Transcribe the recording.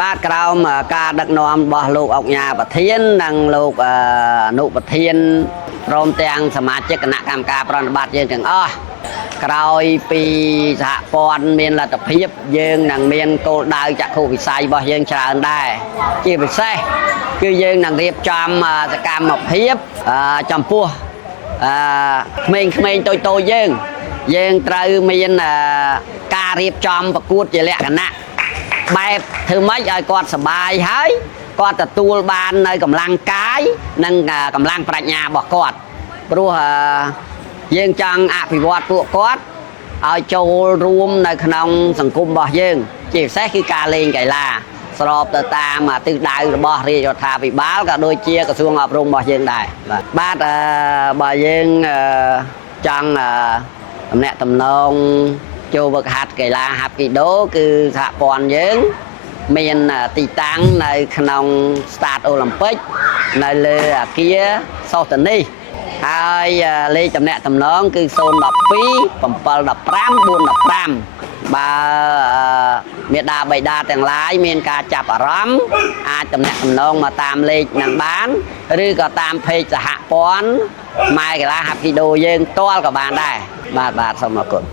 បាទក្រោមការដឹកនាំរបស់លោកអុកញ៉ាប្រធាននិងលោកអនុប្រធានព្រមទាំងសមាជិកគណៈកម្មការប្រតិបត្តិយើងទាំងអស់ក្រោយពីសហព័ន្ធមានលទ្ធភាពយើងនឹងមានគោលដៅចក្ខុវិស័យរបស់យើងច្រើនដែរជាពិសេសគឺយើងនឹងរៀបចំសកម្មភាពចំពោះក្មេងៗតូចៗយើងត្រូវមានការរៀបចំប្រកួតជាលក្ខណៈបែបធ្វើម៉េចឲ្យគាត់សប្បាយហើយគាត់ទទួលបាននៅកម្លាំងកាយនិងកម្លាំងប្រាជ្ញារបស់គាត់ព្រោះយើងចង់អភិវឌ្ឍពួកគាត់ឲ្យចូលរួមនៅក្នុងសង្គមរបស់យើងជាពិសេសគឺការលេងកីឡាស្របទៅតាមទិសដៅរបស់រាជរដ្ឋាភិបាលក៏ដូចជាក្រសួងអប់រំរបស់យើងដែរបាទបើយើងចង់តំណែងតំណងចូលវឹកហាត់កីឡាហាត់គីដូគឺសហព័ន្ធយើងមានទីតាំងនៅក្នុងស្តាតអូឡ িম্প ិកនៅលើអគារសោតនីហើយលេខតំណែងតំណងគឺ012 715 415បើមេដាបៃតាទាំងឡាយមានការចាប់អារម្មណ៍អាចតំណែងតំណងមកតាមលេខនឹងបានឬក៏តាមเพจសហព័ន្ធម៉ែកីឡាហាត់គីដូយើងផ្ទាល់ក៏បានដែរបាទសូមអរគុណ